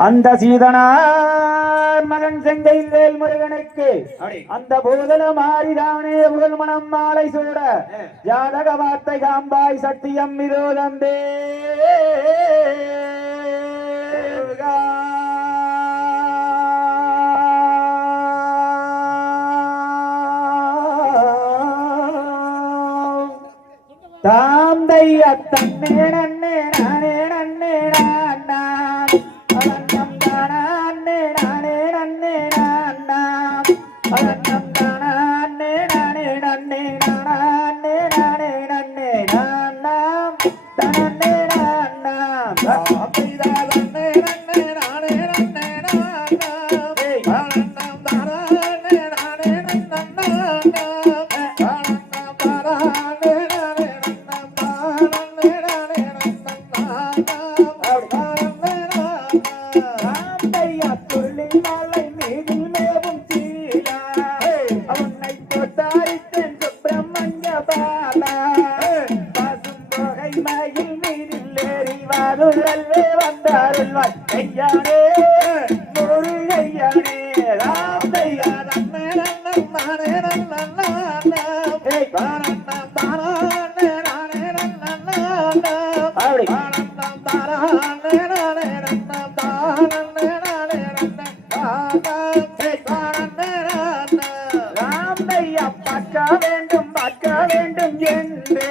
அந்த சீதனார் மகன் செங்கையில் வேல் முருகனுக்கு அந்த பூதல மாறிதானே புகழ் மனம் மாலை சூட. ஜாதக வார்த்தை காம்பாய் சத்தியம் விரோதந்தே தாம் தைய தன்னே நன்னே நானே நன்னே நானா கையானே முருகையானே ராம் தையா நன்னே நன்னே நானே நன்னே அப்படி ராமையா பார்க்க வேண்டும் பார்க்க வேண்டும் என்றே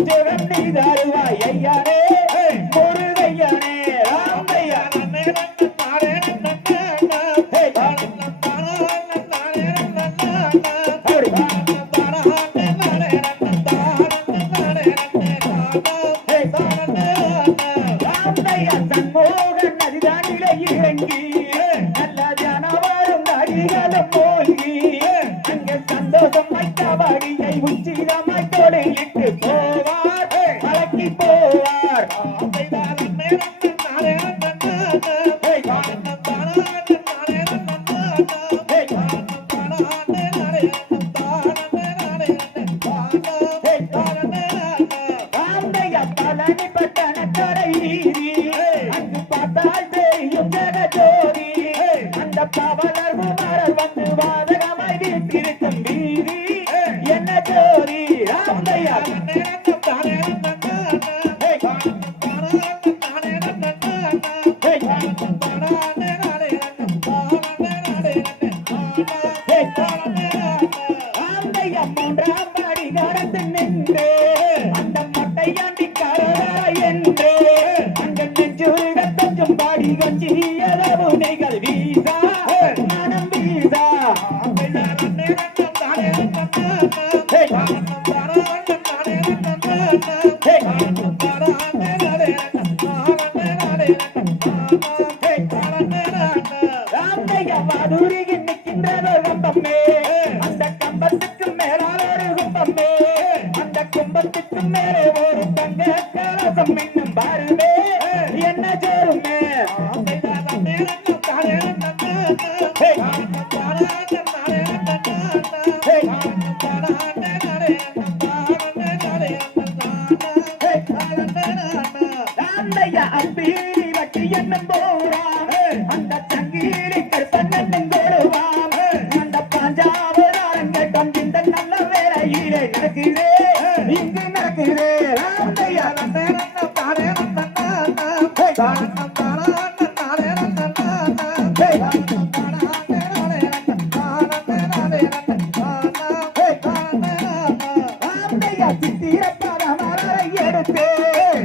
பின்னத்த நீ தருவாய் ஐயாரே முருகையானே ராமையா நன்னே நன்னே இறங்கி நல்ல ஜனவரும் அங்கே சந்தோஷம் வைத்தவாடியை உச்சிதமாய் தொழில் அந்த பவளர் குமாரர் வந்து வாதகமாய் வீட்டிருக்கும் வீதி என்ன ஜோதி ராமையா மூன்றாம் படி நின்று அந்த என்று அங்க பாடி மதுரைக்கு நிற்கின்றதோர் கம்பமே அந்த கம்பத்துக்கு மேலால் ஒரு கும்பமே அந்த கும்பத்துக்கு மேலே ஒரு தங்க கலசம் இன்னும் பாருமே என்ன ஜோருமே ராமையா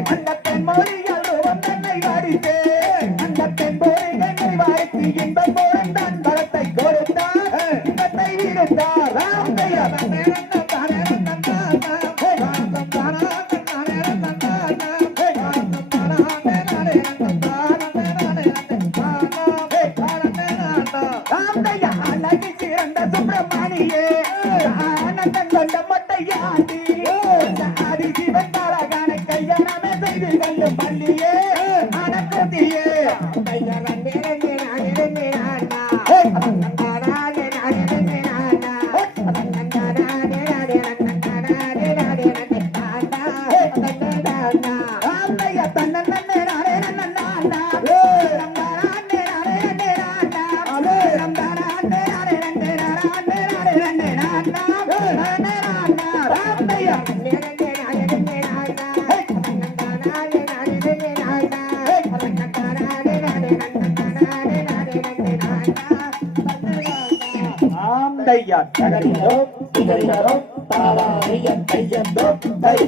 அந்த பெண்மொழிகள் வரும் தன்னை வாடித்தே அந்த பெண்மொழிகள் நிறைவாய்த்து இன்பம் போலும் தன் பலத்தை கொடுத்தார். ஆனந்தம் கொண்ட மொட்டையாண்டி ஆந்தையா தகரிலோ திகரிலோ தாவாரியம் கையந்தோ தை